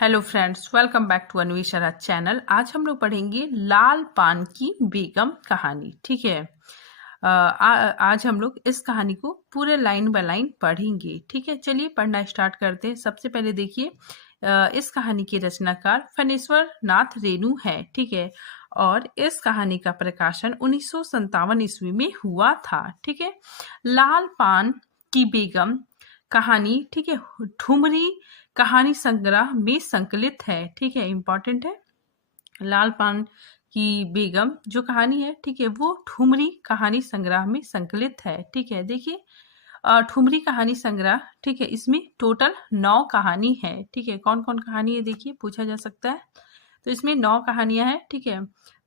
Hello friends, welcome back to Anvesha channel. आज हम लोग पढ़ेंगे लाल पान की बेगम कहानी। ठीक है। आज हम लोग इस कहानी को पूरे लाइन बाय लाइन पढ़ेंगे। ठीक है, चलिए पढ़ना स्टार्ट करते हैं। सबसे पहले देखिए, इस कहानी के रचनाकार फणेश्वर नाथ रेणु है। ठीक है, और इस कहानी का प्रकाशन 1957 ईस्वी में हुआ था। ठीक है, लाल पान की बेगम कहानी, ठीक है, ठुमरी कहानी संग्रह में संकलित है। ठीक है, इंपॉर्टेंट है। लाल पान की बेगम जो कहानी है, ठीक है, वो ठुमरी कहानी संग्रह में संकलित है। ठीक है, देखिए, ठुमरी कहानी संग्रह, ठीक है, इसमें टोटल 9 कहानी है। ठीक है, कौन कौन कहानी है देखिए, पूछा जा सकता है। तो इसमें 9 कहानियां हैं। ठीक है,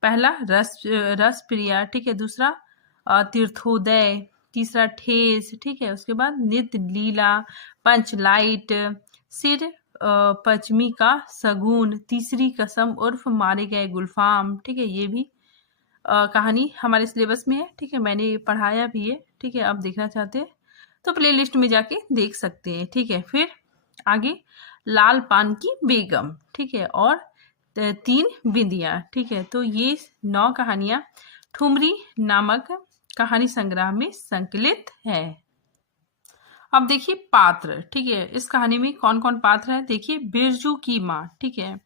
पहला रस प्रिया, ठीक है, दूसरा तीर्थोदय, तीसरा ठेस, ठीक है, उसके बाद नित्य लीला, पंचलाइट, सिर पचमी का सगुन, तीसरी कसम उर्फ मारे गए गुलफाम। ठीक है, ये भी कहानी हमारे सिलेबस में है। ठीक है, मैंने पढ़ाया भी है। ठीक है, अब देखना चाहते हैं तो प्ले लिस्ट में जाके देख सकते हैं। ठीक है, फिर आगे लाल पान की बेगम, ठीक है, और 3 बिंदियां। ठीक है, तो ये 9 कहानियां ठुमरी नामक कहानी संग्रह में संकलित है। अब देखिए पात्र, ठीक है, इस कहानी में कौन कौन पात्र है देखिए। बिरजू की माँ, ठीक है,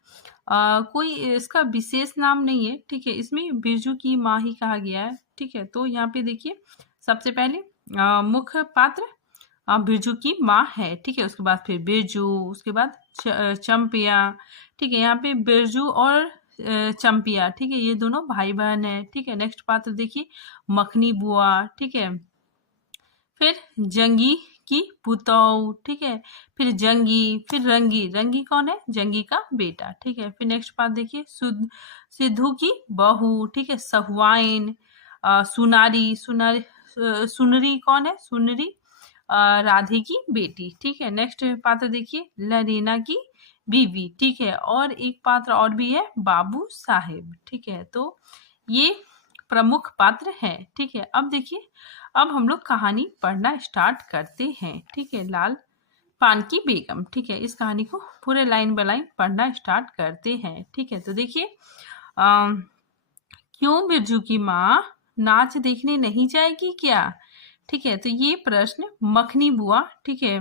कोई इसका विशेष नाम नहीं है। ठीक है, इसमें बिरजू की माँ ही कहा गया है। ठीक है, तो यहाँ पे देखिए, सबसे पहले मुख्य पात्र बिरजू की माँ है। ठीक है, उसके बाद फिर बिरजू, उसके बाद चंपिया। ठीक है, यहाँ पे बिरजू और चंपिया, ठीक है, ये दोनों भाई बहन है। ठीक है, नेक्स्ट पात्र देखिए, मखनी बुआ, ठीक है, फिर जंगी की पुतौ, ठीक है, फिर जंगी, फिर रंगी। रंगी कौन है? जंगी का बेटा। ठीक है, फिर नेक्स्ट पार्ट देखिए, सिद्धू की बहू, ठीक है, सहुआइन, सुनारी, सुनरी कौन है? सुनरी राधे की बेटी। ठीक है, नेक्स्ट पात्र देखिए, लरेना की बीवी। ठीक है, और एक पात्र और भी है, बाबू साहेब। ठीक है, तो ये प्रमुख पात्र हैं। ठीक है, अब देखिए, अब हम लोग कहानी पढ़ना स्टार्ट करते हैं। ठीक है, लाल पान की बेगम, ठीक है, इस कहानी को पूरे लाइन बाय लाइन पढ़ना स्टार्ट करते हैं। ठीक है, तो देखिए, क्यों बिरजू की माँ नाच देखने नहीं जाएगी क्या? ठीक है, तो ये प्रश्न मखनी बुआ, ठीक है,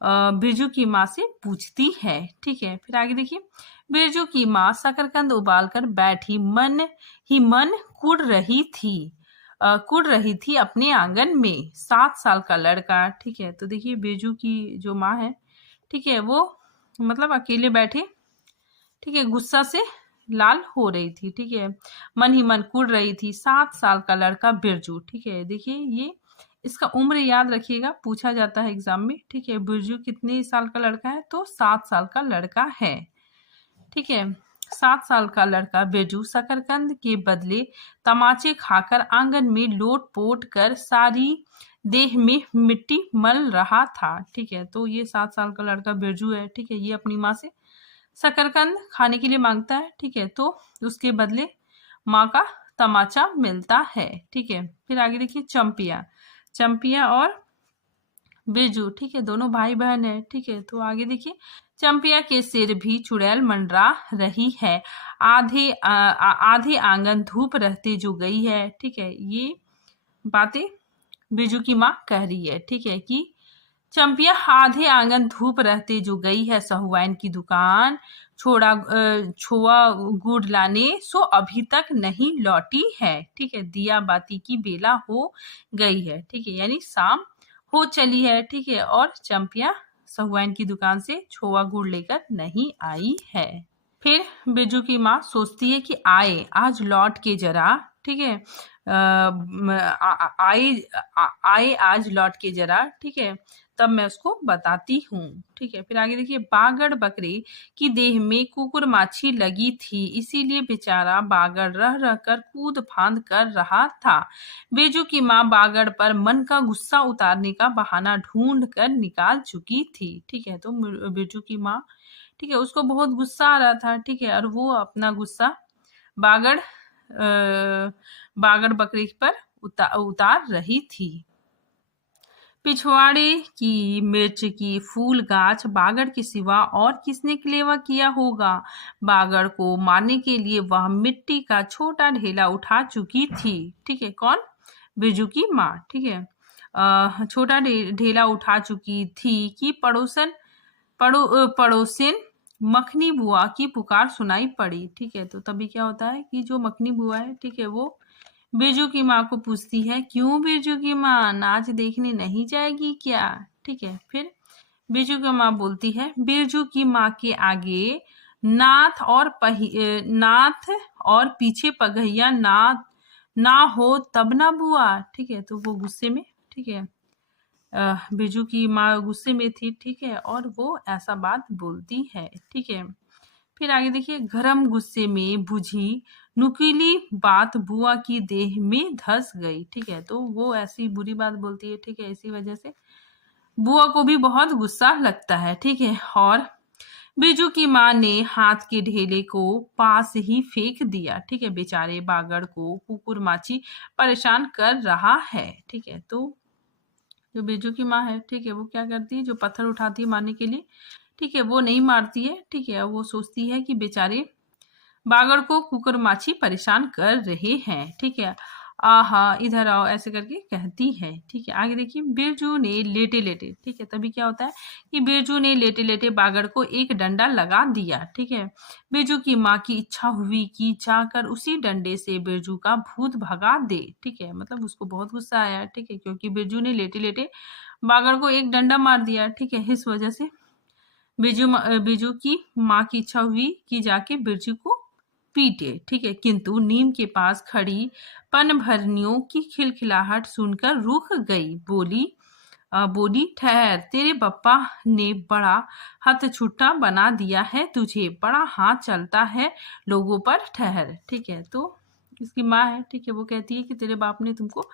बिरजू की माँ से पूछती है। ठीक है, फिर आगे देखिए, बिरजू की माँ शकरकंद उबालकर बैठी मन ही मन कुढ़ रही थी अपने आंगन में। 7 साल का लड़का, ठीक है, तो देखिए बिरजू की जो माँ है, ठीक है, वो मतलब अकेले बैठे, ठीक है, गुस्सा से लाल हो रही थी। ठीक है, मन ही मन कुढ़ रही थी। 7 साल का लड़का बिरजू। ठीक है, देखिए, ये इसका उम्र याद रखिएगा, पूछा जाता है एग्जाम में। ठीक है, बिरजू कितने साल का लड़का है? तो 7 साल का लड़का है। ठीक है, 7 साल का लड़का बिरजू शकरकंद के बदले तमाचे खाकर आंगन में लोट पोट कर सारी देह में मिट्टी मल रहा था। ठीक है, तो ये 7 साल का लड़का बिरजू है। ठीक है, ये अपनी माँ से शकरकंद खाने के लिए मांगता है। ठीक है, तो उसके बदले माँ का तमाचा मिलता है। ठीक है, फिर आगे देखिए, चंपिया, चंपिया और बिरजू, ठीक है, दोनों भाई बहन है। ठीक है, तो आगे देखिए, चंपिया के सिर भी चुड़ैल मंडरा रही है। आधे आंगन धूप रहते जो गई है। ठीक है, ये बातें बिरजू की माँ कह रही है। ठीक है, कि चंपिया आधे आंगन धूप रहते जो गई है सहुआइन की दुकान छोआ गुड़ लाने, सो अभी तक नहीं लौटी है। ठीक है, दिया बाती की बेला हो गई है। ठीक है, यानी शाम हो चली है। ठीक है, और चंपिया सहुआइन की दुकान से छोआ गुड़ लेकर नहीं आई है। फिर बिरजू की माँ सोचती है कि आए आज लौट के जरा, ठीक है, आए आज लौट के जरा, ठीक है, तब मैं उसको बताती हूँ। ठीक है, फिर आगे देखिए, बागड़ बकरे की देह में कुकुर माछी लगी थी, इसीलिए बेचारा बागड़ रह रह कर कूद फांद कर रहा था। बिरजू की माँ बागड़ पर मन का गुस्सा उतारने का बहाना ढूंढ कर निकाल चुकी थी। ठीक है, तो बिरजू की माँ, ठीक है, उसको बहुत गुस्सा आ रहा था। ठीक है, और वो अपना गुस्सा बागड़ बागड़ बकरी पर उतार रही थी। पिछवाड़े की मिर्च की फूल गाछ बागड़ के सिवा और किसने क्लेवा किया होगा। बागड़ को मारने के लिए वह मिट्टी का छोटा ढेला उठा चुकी थी। ठीक है, कौन? बिरजू की माँ। ठीक है, छोटा ढेला उठा चुकी थी कि पड़ोसिन मखनी बुआ की पुकार सुनाई पड़ी। ठीक है, तो तभी क्या होता है कि जो मखनी बुआ है, ठीक है, वो बिरजू की माँ को पूछती है, क्यों बिरजू की माँ, नाच देखने नहीं जाएगी क्या? ठीक है, फिर बिरजू की माँ बोलती है, बिरजू की माँ के आगे नाथ और पीछे पगहिया ना हो तब ना बुआ। ठीक है, तो वो गुस्से में, ठीक है, बिरजू की माँ गुस्से में थी। ठीक है, और वो ऐसा बात बोलती है। ठीक है, फिर आगे देखिए, गरम गुस्से में बुझी नुकीली बात बुआ की देह में धस गई। ठीक है, तो वो ऐसी बुरी बात बोलती है। ठीक है, इसी वजह से बुआ को भी बहुत गुस्सा लगता है। ठीक है, और बिरजू की माँ ने हाथ के ढेले को पास ही फेंक दिया। ठीक है, बेचारे बागड़ को कुकुर माची परेशान कर रहा है। ठीक है, तो जो बिरजू की माँ है, ठीक है, वो क्या करती है, जो पत्थर उठाती है मारने के लिए, ठीक है, वो नहीं मारती है। ठीक है, वो सोचती है कि बेचारे बागड़ को कुकर माछी परेशान कर रहे हैं। ठीक है, आहा इधर आओ, ऐसे करके कहती है। ठीक है, आगे देखिए, बिरजू ने लेटे लेटे, ठीक है, तभी क्या होता है कि बिरजू ने लेटे लेटे बागड़ को एक डंडा लगा दिया। ठीक है, बिरजू की माँ की इच्छा हुई कि जाकर उसी डंडे से बिरजू का भूत भगा दे। ठीक है, मतलब उसको बहुत गुस्सा आया। ठीक है, क्योंकि बिरजू ने लेटे लेटे बागड़ को एक डंडा मार दिया। ठीक है, इस वजह से बिरजू की माँ की इच्छा हुई कि जाके बिरजू को पीटे। ठीक है, किंतु नीम के पास खड़ी पनभरनियों की खिलखिलाहट सुनकर रुक गई। बोली, ठहर, तेरे पप्पा ने बड़ा हथछुट्टा बना दिया है तुझे, बड़ा हाथ चलता है लोगों पर, ठहर। ठीक है, तो इसकी माँ है, ठीक है, वो कहती है कि तेरे बाप ने तुमको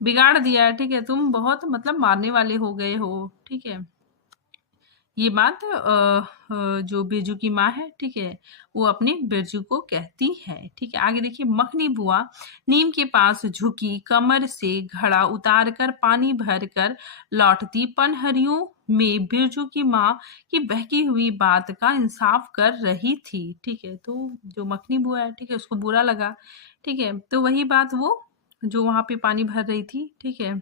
बिगाड़ दिया है। ठीक है, तुम बहुत मतलब मारने वाले हो गए हो। ठीक है, ये बात जो बिरजू की माँ है, ठीक है, वो अपने बिरजू को कहती है। ठीक है, आगे देखिए, मखनी बुआ नीम के पास झुकी कमर से घड़ा उतार कर पानी भर कर लौटती पनहरियों में बिरजू की माँ की बहकी हुई बात का इंसाफ कर रही थी। ठीक है, तो जो मखनी बुआ है, ठीक है, उसको बुरा लगा। ठीक है, तो वही बात वो जो वहां पे पानी भर रही थी, ठीक है,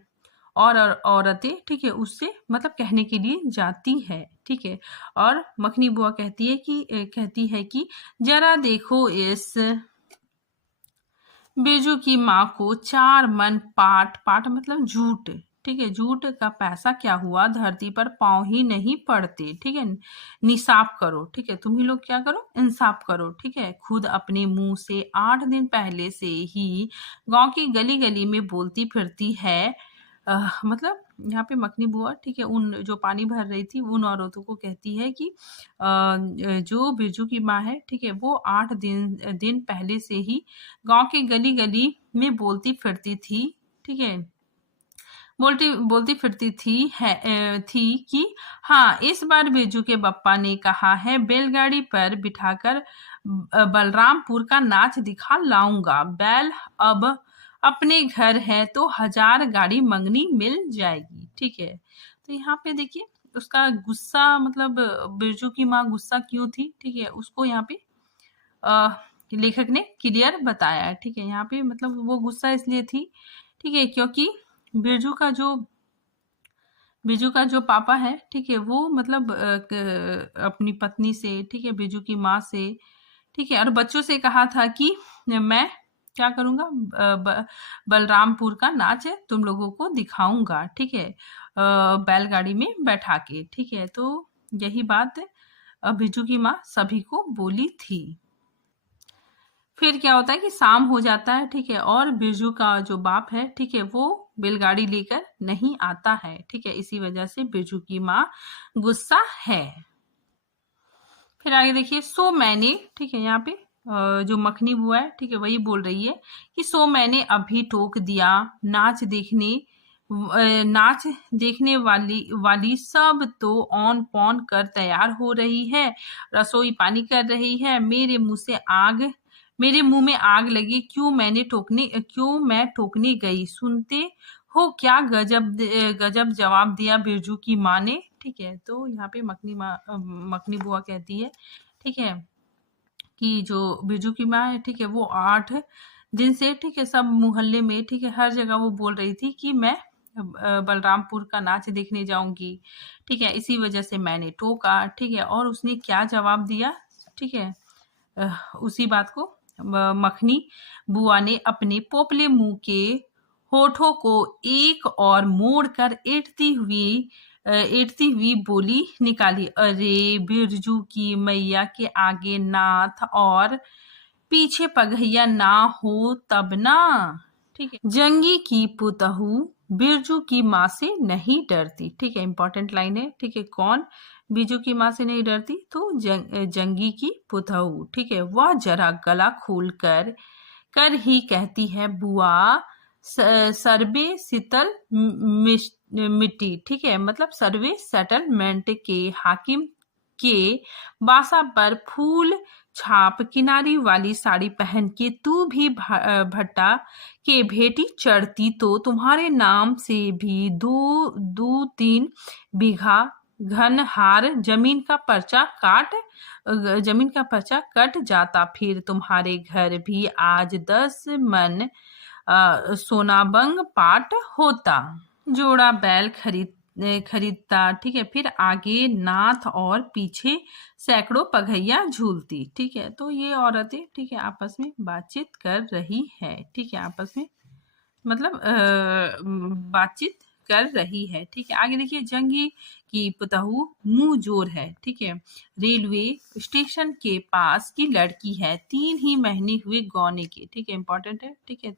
और औरतें, ठीक है, उससे मतलब कहने के लिए जाती है। ठीक है, और मखनी बुआ कहती है कि जरा देखो इस बिरजू की माँ को, चार मन पाट मतलब झूठ, ठीक है, झूठ का पैसा क्या हुआ, धरती पर पांव ही नहीं पड़ते। ठीक है, निसाफ करो। ठीक है, तुम ही लोग क्या करो, इंसाफ करो। ठीक है, खुद अपने मुंह से 8 दिन पहले से ही गांव की गली गली में बोलती फिरती है। मतलब यहाँ पे मखनी बुआ, ठीक है, उन जो पानी भर रही थी उन औरतों को कहती है कि जो बिरजू की माँ है, ठीक है, वो 8 दिन पहले से ही गांव के गली गली में बोलती फिरती थी। ठीक है, बोलती फिरती थी कि हाँ, इस बार बिरजू के बप्पा ने कहा है बैलगाड़ी पर बिठाकर बलरामपुर का नाच दिखा लाऊंगा। बैल अब अपने घर है तो 1000 गाड़ी मंगनी मिल जाएगी। ठीक है, तो यहाँ पे देखिए उसका गुस्सा, मतलब बिरजू की माँ गुस्सा क्यों थी, ठीक है, उसको यहाँ पे लेखक ने क्लियर बताया है। ठीक है, यहाँ पे मतलब वो गुस्सा इसलिए थी, ठीक है, क्योंकि बिरजू का जो पापा है, ठीक है, वो मतलब अपनी पत्नी से, ठीक है, बिरजू की माँ से, ठीक है, और बच्चों से कहा था कि मैं क्या करूंगा, बलरामपुर का नाच है तुम लोगों को दिखाऊंगा। ठीक है, बैलगाड़ी में बैठा के। ठीक है, तो यही बात बिरजू की माँ सभी को बोली थी। फिर क्या होता है कि शाम हो जाता है, ठीक है, और बिरजू का जो बाप है, ठीक है, वो बैलगाड़ी लेकर नहीं आता है। ठीक है, इसी वजह से बिरजू की माँ गुस्सा है। फिर आगे देखिए, सो मैंने, ठीक है, यहाँ पे जो मखनी बुआ है, ठीक है, वही बोल रही है कि सो मैंने अभी टोक दिया, नाच देखने वाली सब तो ऑन पॉन कर तैयार हो रही है, रसोई पानी कर रही है, मेरे मुंह में आग लगी, क्यों मैं टोकने गई, सुनते हो क्या गजब जवाब दिया बिरजू की माँ ने। ठीक है, तो यहाँ पे मखनी बुआ कहती है, ठीक है, कि जो बिरजू की माँ है, ठीक है, वो 8 दिन से, ठीक है, सब मोहल्ले में, ठीक है, हर जगह वो बोल रही थी कि मैं बलरामपुर का नाच देखने जाऊंगी। ठीक है, इसी वजह से मैंने टोका। ठीक है, और उसने क्या जवाब दिया। ठीक है, उसी बात को मखनी बुआ ने अपने पोपले मुंह के होठों को एक और मोड़कर एड़ती हुई बोली निकाली, अरे बिरजू की मैया के आगे नाथ और पीछे पगहिया ना हो तब ना। ठीक है, जंगी की पुतहू बिरजू की माँ से नहीं डरती। ठीक है, इंपॉर्टेंट लाइन है। ठीक है, कौन बिरजू की माँ से नहीं डरती, तो जंगी की पुतहू। ठीक है, वह जरा गला खोल कर ही कहती है, बुआ सर्वे शीतल मिट्टी। ठीक है, मतलब सर्वे सेटलमेंट के हाकिम के बासा पर फूल छाप किनारी वाली साड़ी पहन के तू भी भट्टा के भेटी चढ़ती तो तुम्हारे नाम से भी 2-3 बीघा घन हार जमीन का पर्चा कट जाता, फिर तुम्हारे घर भी आज 10 मन सोनाबंग पाट होता, जोड़ा बैल खरीदता। ठीक है, फिर आगे नाथ और पीछे सैकड़ों पगहिया झूलती। ठीक है, तो ये औरतें, ठीक है, आपस में बातचीत कर रही है। ठीक है, आपस में मतलब बातचीत कर रही है। ठीक है, आगे देखिए, जंगी की पुतहू मुंह जोर है। ठीक है, रेलवे स्टेशन के पास की लड़की है, 3 ही महीने हुए गौने के। ठीक है, इंपॉर्टेंट है। ठीक है,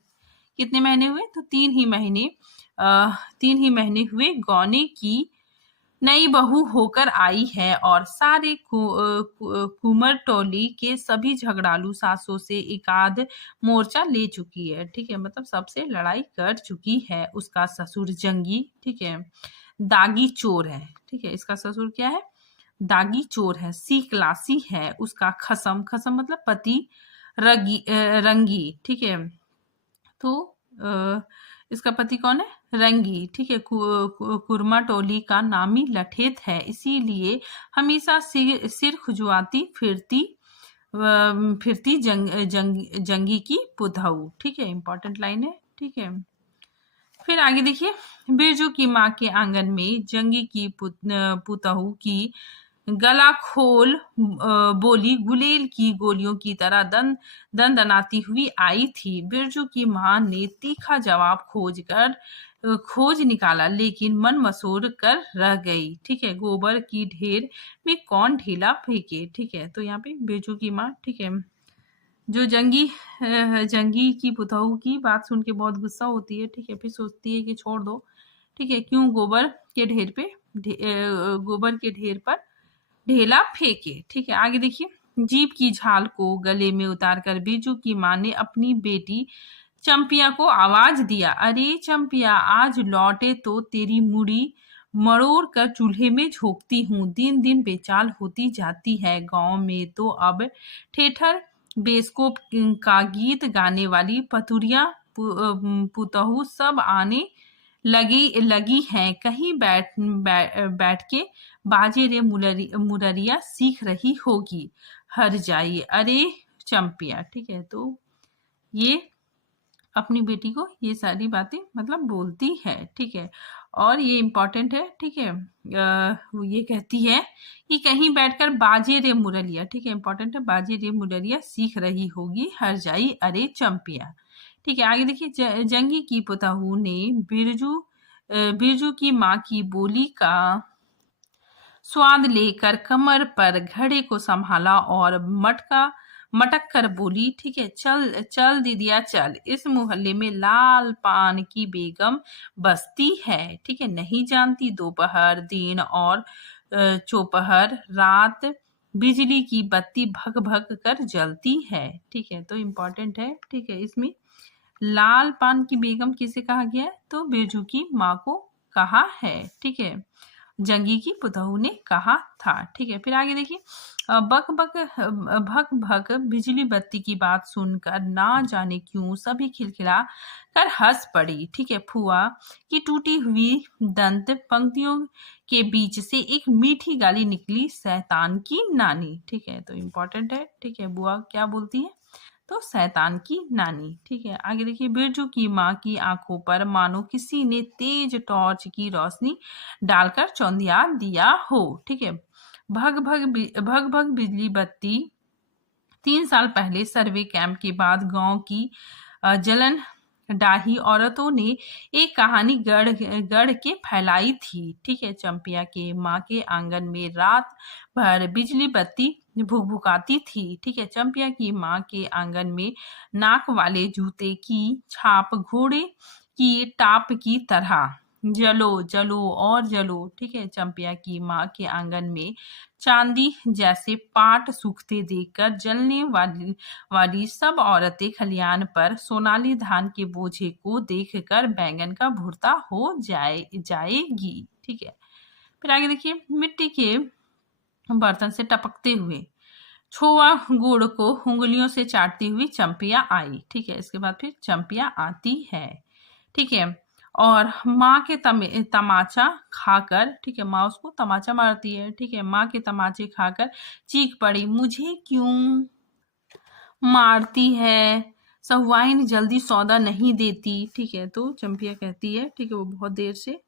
कितने महीने हुए, तो 3 ही महीने हुए गौने की नई बहू होकर आई है और सारे कुमर टोली के सभी झगड़ालू सासों से एकाध मोर्चा ले चुकी है। ठीक है, मतलब सबसे लड़ाई कर चुकी है। उसका ससुर जंगी, ठीक है, दागी चोर है। ठीक है, इसका ससुर क्या है, दागी चोर है। सी क्लासी है। उसका खसम मतलब पति रंगी। ठीक है, तो इसका पति कौन है, रंगी। ठीक है, कुरमा टोली का नामी लठेत है, इसीलिए हमेशा सिर खुजवाती फिरती जंगी की पुतहू। ठीक है, इंपॉर्टेंट लाइन है। ठीक है, फिर आगे देखिए, बिरजू की माँ के आंगन में जंगी की पुतहू की गला खोल बोली गुलेल की गोलियों की तरह दनाती हुई आई थी। बिरजू की माँ ने तीखा जवाब खोज निकाला, लेकिन मन मसोर कर रह गई। ठीक है, गोबर की ढेर में कौन ढेला फेंके। ठीक है, तो यहाँ पे बिरजू की माँ, ठीक है, जो जंगी की पुतहू की बात सुन के बहुत गुस्सा होती है। ठीक है, फिर सोचती है कि छोड़ दो। ठीक है, क्यों गोबर के ढेर पर ढेला फेंके। ठीक है, आगे देखिए, जीप की झाल को गले में उतारकर बिरजू की माँ ने अपनी बेटी चंपिया को आवाज दिया, अरे चंपिया, आज लौटे तो तेरी मुड़ी मरोड़ कर चूल्हे में झोंकती हूँ। दिन दिन बेचाल होती जाती है। गांव में तो अब ठेठर बेस्कोप का गीत गाने वाली पतुरिया पुतहू सब आने लगी हैं। कहीं बैठ के बाजे रे मुररिया सीख रही होगी। हर जाइए अरे चंपिया। ठीक है, तो ये अपनी बेटी को ये सारी बातें मतलब बोलती है। ठीक है, और ये इम्पोर्टेंट है। ठीक है, ये कहती है कि कहीं बैठकर बाजे रे मुरलिया। ठीक है, इंपॉर्टेंट है, बाजे रे मुरलिया सीख रही होगी। हर जाई अरे चंपिया। ठीक है, आगे देखिए, जंगी की पुतहू ने बिरजू की माँ की बोली का स्वाद लेकर कमर पर घड़े को संभाला और मटक कर बोली, ठीक है, चल चल दीदिया चल, इस मोहल्ले में लाल पान की बेगम बसती है। ठीक है, नहीं जानती दोपहर दिन और चौपहर रात बिजली की बत्ती भग भग कर जलती है। ठीक है, तो इम्पोर्टेंट है। ठीक है, इसमें लाल पान की बेगम किसे कहा गया है, तो बिरजू की माँ को कहा है। ठीक है, जंगी की पुतहू ने कहा था। ठीक है, फिर आगे देखिए, बक बक भक भक बिजली बत्ती की बात सुनकर ना जाने क्यों सभी खिलखिला कर हंस पड़ी। ठीक है, फुआ की टूटी हुई दंत पंक्तियों के बीच से एक मीठी गाली निकली, शैतान की नानी। ठीक है, तो इम्पोर्टेंट है। ठीक है, बुआ क्या बोलती है? तो शैतान की नानी। ठीक है, आगे देखिए, बिरजू की माँ की आंखों पर मानो किसी ने तेज टॉर्च की रोशनी डालकर चौंधिया दिया हो। ठीक है, भग भग बिजली बत्ती 3 साल पहले सर्वे कैंप के बाद गांव की जलन डाही औरतों ने एक कहानी गढ़ गढ़ के फैलाई थी। ठीक है, चंपिया के माँ के आंगन में रात भर बिजली बत्ती भुकभुकाती थी। ठीक है, चंपिया की माँ के आंगन में नाक वाले जूते की छाप घोड़े की टाप की तरह जलो जलो और जलो। ठीक है, चंपिया की माँ के आंगन में चांदी जैसे पाट सूखते देखकर जलने वाली सब औरतें खलियान पर सोनाली धान के बोझे को देखकर बैंगन का भुर्ता हो जाएगी। ठीक है, फिर आगे देखिए, मिट्टी के बर्तन से टपकते हुए छोआ गुड़ को उंगलियों से चाटती हुई चंपिया आई। ठीक है, इसके बाद फिर चंपिया आती है। ठीक है, और माँ के तमाचा खाकर, ठीक है, माँ उसको तमाचा मारती है। ठीक है, माँ के तमाचे खाकर चीख पड़ी, मुझे क्यों मारती है? सहुआइन जल्दी सौदा नहीं देती। ठीक है, तो चंपिया कहती है, ठीक है, वो बहुत देर से,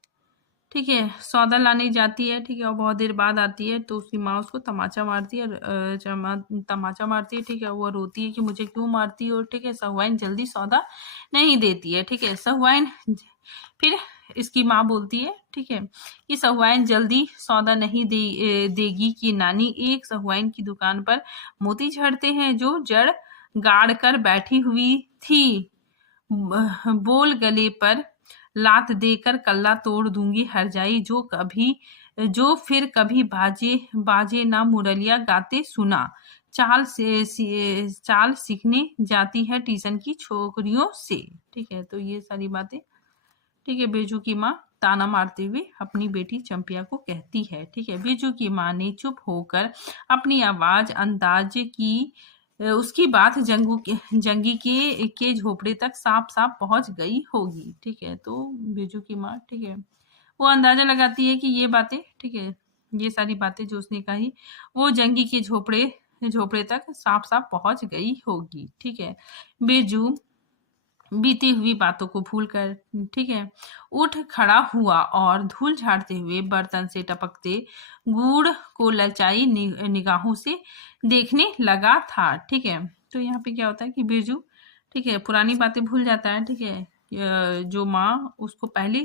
ठीक है, सौदा लाने जाती है। ठीक है, और बहुत देर बाद आती है तो उसकी माँ उसको तमाचा मारती है, तमाचा मारती है। ठीक है, वो रोती है कि मुझे क्यों मारती हो? ठीक है, सहुआइन जल्दी सौदा नहीं देती है। ठीक है, सहुआइन फिर इसकी माँ बोलती है, ठीक है, कि सहुआइन जल्दी सौदा नहीं देगी कि नानी एक सहुआइन की दुकान पर मोती झड़ते हैं जो जड़ गाड़ कर बैठी हुई थी। बोल गले पर लात देकर कल्ला तोड़ दूंगी हरजाई, जो फिर कभी बाजे बाजे ना मुरलिया गाते सुना। चाल सीखने जाती है ट्यूशन की छोकरियों से। ठीक है, तो ये सारी बातें, ठीक है, बिरजू की माँ ताना मारते हुए अपनी बेटी चंपिया को कहती है। ठीक है, बिरजू की माँ ने चुप होकर अपनी आवाज अंदाज की उसकी बात जंगी के झोपड़े तक साफ साफ पहुंच गई होगी। ठीक है, तो बिरजू की माँ, ठीक है, वो अंदाजा लगाती है कि ये बातें, ठीक है, ये सारी बातें जो उसने कही वो जंगी के झोपड़े तक साफ साफ पहुंच गई होगी। ठीक है, बिरजू बीती हुई बातों को भूलकर, ठीक है, उठ खड़ा हुआ और धूल झाड़ते हुए बर्तन से टपकते गुड़ को ललचाई निगाहों से देखने लगा था। ठीक है, तो यहाँ पे क्या होता है कि बिरजू, ठीक है, पुरानी बातें भूल जाता है। ठीक है, जो माँ उसको पहले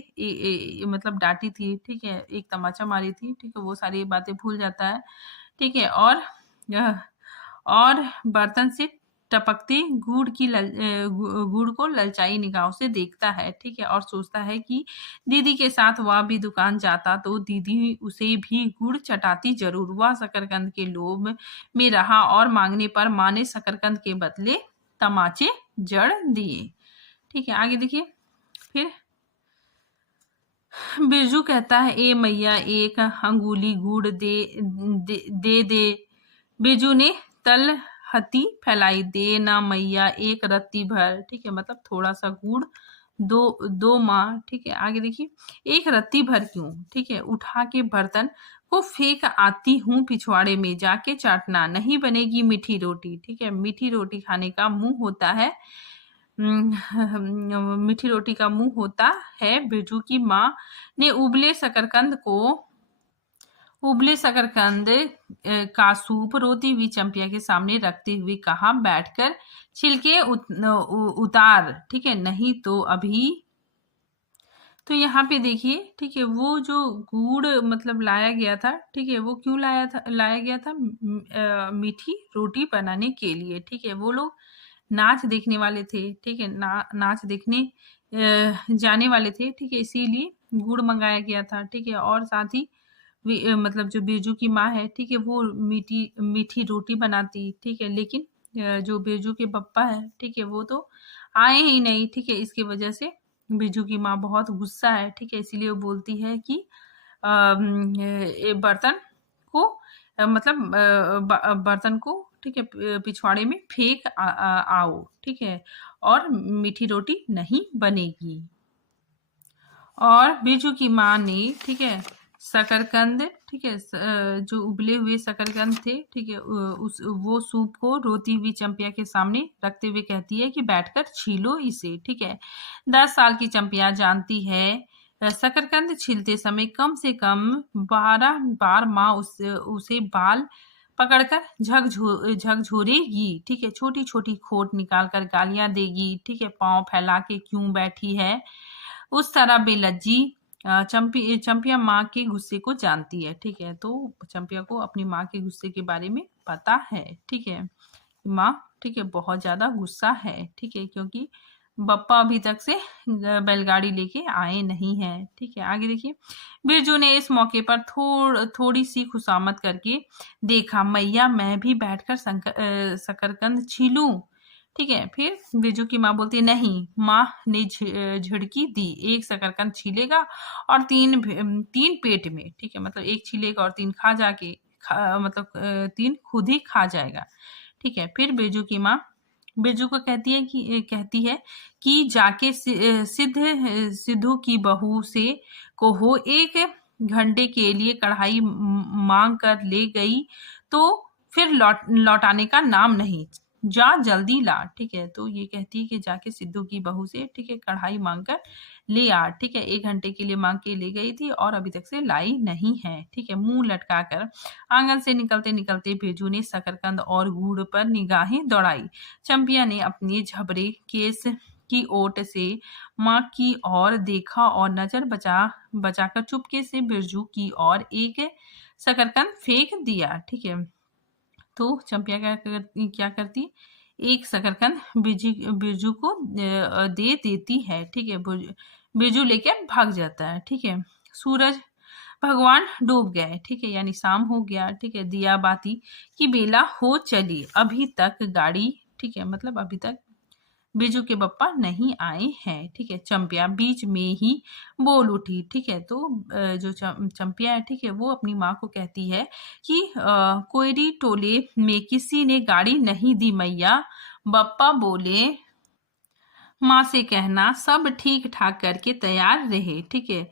मतलब डांटी थी, ठीक है, एक तमाचा मारी थी, ठीक है, वो सारी बातें भूल जाता है। ठीक है, और बर्तन से टपकते गुड़ को ललचाई निगाहों से देखता है। ठीक है, और सोचता है कि दीदी के साथ वह भी दुकान जाता तो दीदी उसे भी गुड़ चटाती जरूर। वह शकरकंद के लोभ में रहा और मांगने पर माँ ने शकरकंद के बदले तमाचे जड़ दिए। ठीक है, आगे देखिए, फिर बिरजू कहता है, ए मैया एक अंगुली गुड़ दे। बिरजू ने तल हती फैलाई, दे ना मैया एक रत्ती भर। ठीक है, मतलब थोड़ा सा गुड़ दो माँ। ठीक है, आगे देखिए, एक रत्ती भर क्यों? ठीक है, उठा के बर्तन को फेंक आती हूँ पिछवाड़े में, जाके चाटना, नहीं बनेगी मीठी रोटी। ठीक है, मीठी रोटी खाने का मुंह होता है, मीठी रोटी का मुंह होता है। बिरजू की माँ ने उबले शकरकंद का सूप रोती हुई चंपिया के सामने रखते हुए कहा, बैठकर छिलके उतार। ठीक है, नहीं तो अभी। तो यहाँ पे देखिए, ठीक है, वो जो गुड़ मतलब लाया गया था, ठीक है, वो क्यों लाया गया था? मीठी रोटी बनाने के लिए। ठीक है, वो लोग नाच देखने वाले थे। ठीक है, नाच देखने जाने वाले थे। ठीक है, इसीलिए गुड़ मंगाया गया था। ठीक है, और साथ ही मतलब जो बिरजू की माँ है, ठीक है, वो मीठी रोटी बनाती। ठीक है, लेकिन जो बिरजू के पप्पा है, ठीक है, वो तो आए ही नहीं। ठीक है, इसकी वजह से बिरजू की माँ बहुत गुस्सा है। ठीक है, इसीलिए वो बोलती है कि बर्तन को मतलब बर्तन को, ठीक है, पिछवाड़े में फेंक आओ, ठीक है, और मीठी रोटी नहीं बनेगी। और बिरजू की माँ ने, ठीक है, शकरकंद, ठीक है, जो उबले हुए शकरकंद थे, ठीक है, उस वो सूप को रोती हुई चंपिया के सामने रखते हुए कहती है कि बैठकर छीलो इसे, ठीक है। 10 साल की चंपिया जानती है शकरकंद छीलते समय कम से कम 12 बार माँ उसे बाल पकड़कर झकझोरेगी, ठीक है, छोटी छोटी खोट निकालकर गालियां देगी, ठीक है, पांव फैला के क्यों बैठी है, उस तरह बेलज्जी चंपिया माँ के गुस्से को जानती है, ठीक है। तो चंपिया को अपनी माँ के गुस्से के बारे में पता है, ठीक है, माँ, ठीक है, बहुत ज्यादा गुस्सा है, ठीक है, क्योंकि बप्पा अभी तक से बैलगाड़ी लेके आए नहीं है, ठीक है। आगे देखिए, बिरजू ने इस मौके पर थोड़ी सी खुशामद करके देखा, मैया मैं भी बैठकर शकरकंद छीलूं, ठीक है। फिर बिरजू की माँ बोलती है नहीं, माँ ने झिड़की दी, एक शकरकंद छीलेगा और तीन पेट में, ठीक है, मतलब एक छीलेगा और तीन मतलब 3 खुद ही खा जाएगा, ठीक है। फिर बिरजू की माँ बिरजू को कहती है कि जाके सिद्धू की बहू से कहो 1 घंटे के लिए कढ़ाई मांग कर ले गई तो फिर लौटाने का नाम नहीं, जा जल्दी ला, ठीक है। तो ये कहती है कि जाके सिद्धू की बहू से, ठीक है, कढ़ाई मांग कर ले आ, ठीक है। 1 घंटे के लिए मांग के ले गई थी और अभी तक से लाई नहीं है, ठीक है। मुंह लटका कर आंगन से निकलते निकलते बिरजू ने शकरकंद और गुड़ पर निगाहें दौड़ाई। चंपिया ने अपने झबरे केस की ओट से माँ की ओर देखा और नजर बचाकर चुपके से बिरजू की ओर एक शकरकंद फेंक दिया, ठीक है। तो चंपिया क्या करती, एक शकरकंद बिरजू को दे देती है, ठीक है। बिरजू लेके भाग जाता है, ठीक है। सूरज भगवान डूब गए, ठीक है, यानी शाम हो गया, ठीक है। दिया बाती की बेला हो चली, अभी तक गाड़ी, ठीक है, मतलब अभी तक बिरजू के बप्पा नहीं आए हैं, ठीक है। चंपिया बीच में ही बोल उठी, ठीक है। तो जो चंपिया है, ठीक है, वो अपनी माँ को कहती है कि कोयरी टोले में किसी ने गाड़ी नहीं दी मैया, बप्पा बोले माँ से कहना सब ठीक ठाक करके तैयार रहे, ठीक है।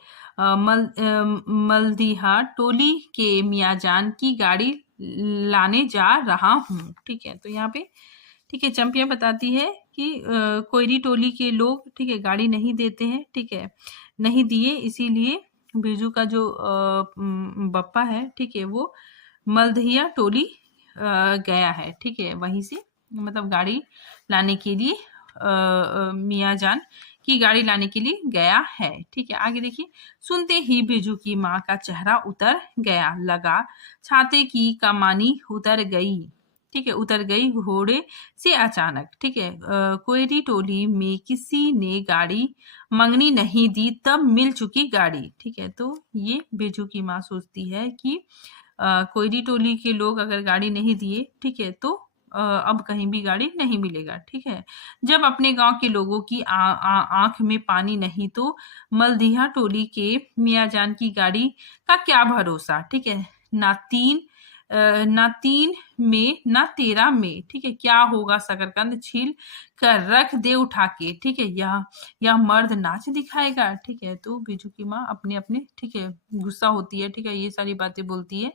मलदीहा टोली के मियाजान की गाड़ी लाने जा रहा हूँ, ठीक है। तो यहाँ पे, ठीक है, चंपिया बताती है कि कोयरी टोली के लोग, ठीक है, गाड़ी नहीं देते हैं, ठीक है, नहीं दिए, इसीलिए बिरजू का जो बप्पा है, ठीक है, वो मलदहिया टोली गया है, ठीक है, वहीं से मतलब गाड़ी लाने के लिए मियाजान की गाड़ी लाने के लिए गया है, ठीक है। आगे देखिए, सुनते ही बिरजू की माँ का चेहरा उतर गया, लगा छाते की कमानी उतर गई, ठीक है, उतर गई घोड़े से अचानक, ठीक है। कोयरी टोली में किसी ने गाड़ी मंगनी नहीं दी, तब मिल चुकी गाड़ी, ठीक है। तो ये बिरजू की माँ सोचती है कि कोयरी टोली के लोग अगर गाड़ी नहीं दिए, ठीक है, तो अब कहीं भी गाड़ी नहीं मिलेगा, ठीक है। जब अपने गांव के लोगों की आंख में पानी नहीं, तो मलदीहा टोली के मियाजान की गाड़ी का क्या भरोसा, ठीक है। ना 3 में ना 13 में, ठीक है, क्या होगा शकरकंद छील कर रख दे उठा के, ठीक है, यह मर्द नाच दिखाएगा, ठीक है। तो बिरजू की माँ अपने अपने, ठीक है, गुस्सा होती है, ठीक है, ये सारी बातें बोलती है,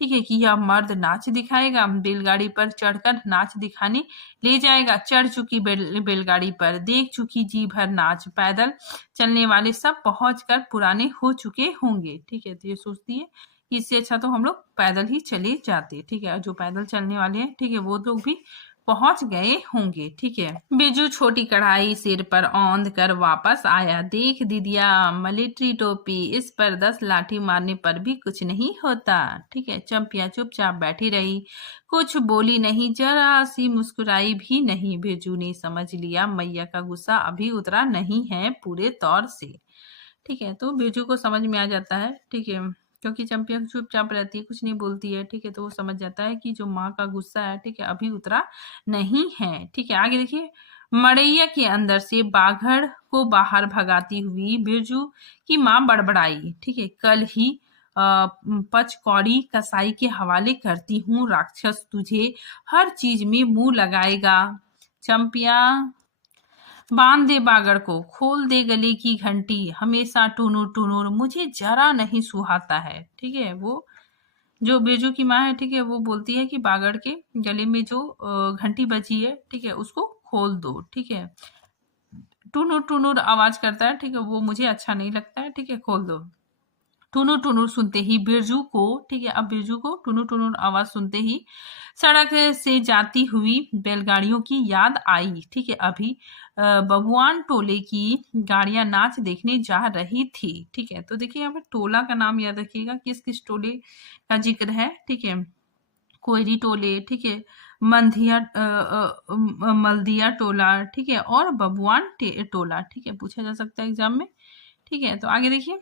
ठीक है, कि यह मर्द नाच दिखाएगा, बैलगाड़ी पर चढ़कर नाच दिखाने ले जाएगा। चढ़ चुकी बैलगाड़ी पर, देख चुकी जी भर नाच, पैदल चलने वाले सब पहुंचकर पुराने हो चुके होंगे, ठीक है। तो ये सोचती है कि इससे अच्छा तो हम लोग पैदल ही चले जाते, ठीक है। जो पैदल चलने वाले हैं, ठीक है, वो लोग भी पहुंच गए होंगे, ठीक है। बिरजू छोटी कढ़ाई सिर पर औंध कर वापस आया, देख दीदिया मिलिट्री टोपी, इस पर 10 लाठी मारने पर भी कुछ नहीं होता, ठीक है। चंपिया चुपचाप बैठी रही, कुछ बोली नहीं, जरा सी मुस्कुराई भी नहीं। बिरजू ने समझ लिया मैया का गुस्सा अभी उतरा नहीं है पूरे तौर से, ठीक है। तो बिरजू को समझ में आ जाता है, ठीक है, क्योंकि चंपिया चुपचाप रहती है, कुछ नहीं बोलती है, ठीक है। तो वो समझ जाता है कि जो माँ का गुस्सा है, ठीक है, अभी उतरा नहीं है, ठीक है। आगे देखिए, मड़ैया के अंदर से बाघड़ को बाहर भगाती हुई बिरजू की माँ बड़बड़ाई, ठीक है, कल ही पचकौड़ी कसाई के हवाले करती हूँ, राक्षस तुझे हर चीज में मुंह लगाएगा। चंपिया बांध दे बागड़ को, खोल दे गले की घंटी, हमेशा टुनुर टुनुर मुझे जरा नहीं सुहाता है। ठीक है, वो जो बिरजू की माँ है, ठीक है, वो बोलती है कि बागड़ के गले में जो घंटी बजी है, ठीक है, उसको खोल दो। ठीक है, टुनुर टुनुर आवाज करता है, ठीक है, वो मुझे अच्छा नहीं लगता है, ठीक है, खोल दो। टुनुर टुनुर सुनते ही बिरजू को, ठीक है, अब बिरजू को टुनुर टुनुर आवाज सुनते ही सड़क से जाती हुई बैलगाड़ियों की याद आई। ठीक है, अभी बबुआन टोले की गाड़ियां नाच देखने जा रही थी। ठीक है, तो देखिए यहाँ पे टोला का नाम याद रखिएगा, किस किस टोले का जिक्र है। ठीक है, कोयरी टोले, ठीक है, मल्दिया टोला, ठीक है, और बबुआन टोला। ठीक है, पूछा जा सकता है एग्जाम में। ठीक है, तो आगे देखिए,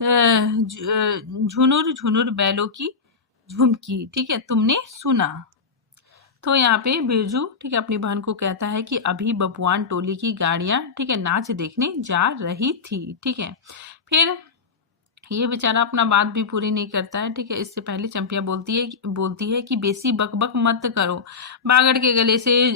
झुनुर झुनुर बैलों की झुमकी, ठीक है, तुमने सुना। तो यहाँ पे बिरजू, ठीक है, अपनी बहन को कहता है कि अभी बबुआन टोली की गाड़ियां, ठीक है, नाच देखने जा रही थी। ठीक है, फिर ये बेचारा अपना बात भी पूरी नहीं करता है। ठीक है, इससे पहले चंपिया बोलती है कि बेसी बकबक मत करो। बागड़ के गले से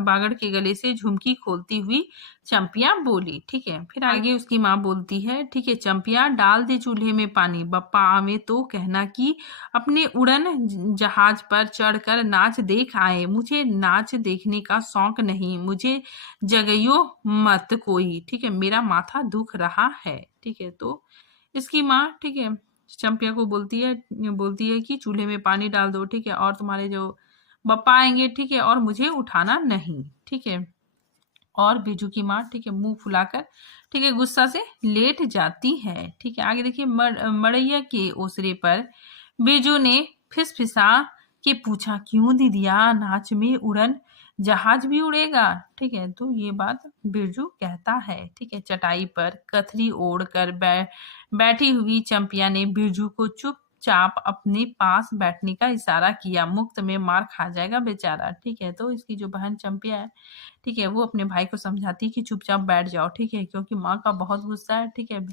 बागड़ के गले से झुमकी खोलती हुई चंपिया बोली। ठीक है, फिर आगे उसकी माँ बोलती है, ठीक है, चंपिया डाल दे चूल्हे में पानी, बप्पा आवे तो कहना कि अपने उड़न जहाज पर चढ़कर नाच देख आए। मुझे नाच देखने का शौक नहीं, मुझे जगइयो मत कोई। ठीक है, मेरा माथा दुख रहा है। ठीक है, तो इसकी माँ, ठीक है, चंपिया को बोलती है कि चूल्हे में पानी डाल दो। ठीक है, और तुम्हारे जो बप्पा आएंगे, ठीक है, और मुझे उठाना नहीं। ठीक है, और बिरजू की माँ, ठीक है, मुंह फुलाकर, ठीक है, गुस्सा से लेट जाती है। ठीक है, आगे देखिए, मड़ैया के ओसरे पर बिरजू ने फिसफिसा के पूछा, क्यों दीदिया, नाच में उड़न जहाज भी उड़ेगा। ठीक है, तो ये बात बिरजू कहता है। ठीक है, चटाई पर कथरी ओढ़ कर बैठी हुई चंपिया ने बिरजू को चुपचाप अपने पास बैठने का इशारा किया, मुफ्त में मार खा जाएगा बेचारा। ठीक है, तो इसकी जो बहन चंपिया है, ठीक है, वो अपने भाई को समझाती है कि चुपचाप बैठ जाओ। ठीक है, क्योंकि माँ का बहुत गुस्सा है। ठीक है,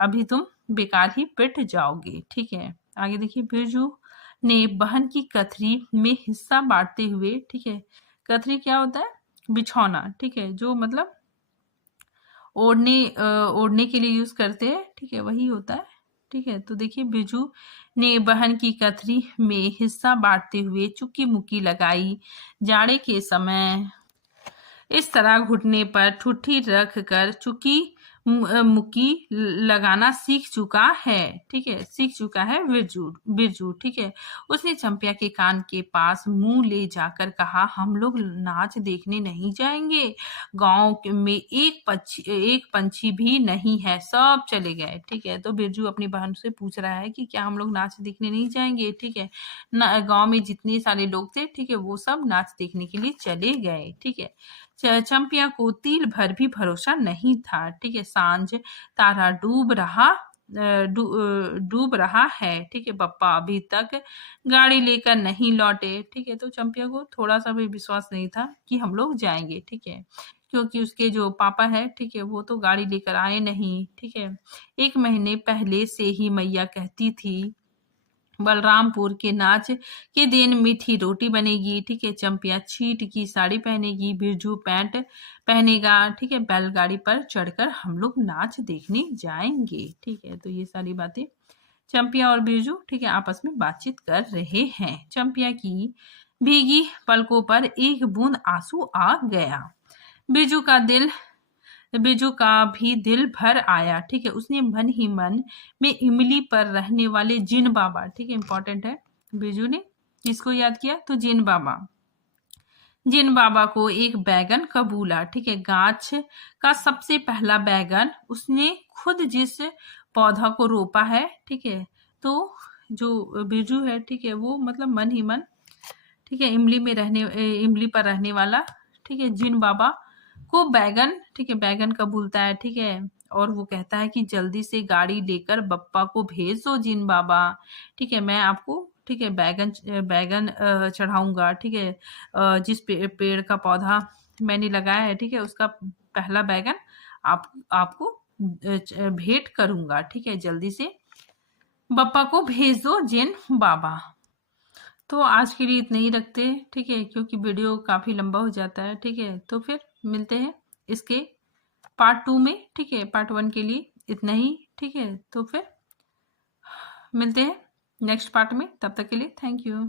अभी तुम बेकार ही पिट जाओगे। ठीक है, आगे देखिए, बिरजू ने बहन की कथरी में हिस्सा बांटते हुए, ठीक है, कथरी क्या होता है, बिछौना। ठीक है, जो मतलब ओढ़ने के लिए यूज करते हैं। ठीक है, वही होता है। ठीक है, तो देखिए, बिरजू ने बहन की कथरी में हिस्सा बांटते हुए चुक्की मुक्की लगाई। जाड़े के समय इस तरह घुटने पर ठुट्ठी रख कर चुकी मुक्की लगाना सीख चुका है। ठीक है, सीख चुका है बिरजू बिरजू ठीक है, उसने चंपिया के कान के पास मुंह ले जाकर कहा, हम लोग नाच देखने नहीं जाएंगे, गांव में एक पंछी भी नहीं है, सब चले गए। ठीक है, तो बिरजू अपनी बहन से पूछ रहा है कि क्या हम लोग नाच देखने नहीं जाएंगे। ठीक है, गांव में जितने सारे लोग थे, ठीक है, वो सब नाच देखने के लिए चले गए। ठीक है, चंपिया को तिल भर भी भरोसा नहीं था। ठीक है, सांझ तारा डूब रहा है। ठीक है, बप्पा अभी तक गाड़ी लेकर नहीं लौटे। ठीक है, तो चंपिया को थोड़ा सा भी विश्वास नहीं था कि हम लोग जाएंगे। ठीक है, क्योंकि उसके जो पापा है, ठीक है, वो तो गाड़ी लेकर आए नहीं। ठीक है, 1 महीने पहले से ही मैया कहती थी बलरामपुर के नाच के दिन मीठी रोटी बनेगी। ठीक है, चंपिया छीट की साड़ी पहनेगी, बिरजू पैंट पहनेगा। ठीक है, बैलगाड़ी पर चढ़कर हम लोग नाच देखने जाएंगे। ठीक है, तो ये सारी बातें चंपिया और बिरजू, ठीक है, आपस में बातचीत कर रहे हैं। चंपिया की भीगी पलकों पर एक बूंद आंसू आ गया। बिरजू का भी दिल भर आया। ठीक है, उसने मन ही मन में इमली पर रहने वाले जिन बाबा, ठीक है, इंपॉर्टेंट है, बिरजू ने किसको याद किया, तो जिन बाबा को एक बैगन कबूला। ठीक है, गाछ का सबसे पहला बैगन उसने खुद जिस पौधा को रोपा है। ठीक है, तो जो बिरजू है, ठीक है, वो मतलब मन ही मन, ठीक है, इमली पर रहने वाला, ठीक है, जिन बाबा को बैगन, ठीक है, बैगन कबूलता है। ठीक है, और वो कहता है कि जल्दी से गाड़ी लेकर बप्पा को भेज दो जिन बाबा। ठीक है, मैं आपको, ठीक है, बैगन चढ़ाऊंगा। ठीक है, जिस पेड़ का पौधा मैंने लगाया है, ठीक है, उसका पहला बैगन आपको भेंट करूंगा। ठीक है, जल्दी से बप्पा को भेज दो जेन बाबा। तो आज के लिए इतना ही रखते हैं, ठीक है, क्योंकि वीडियो काफ़ी लंबा हो जाता है। ठीक है, तो फिर मिलते हैं इसके पार्ट 2 में। ठीक है, पार्ट 1 के लिए इतना ही। ठीक है, तो फिर मिलते हैं नेक्स्ट पार्ट में। तब तक के लिए थैंक यू।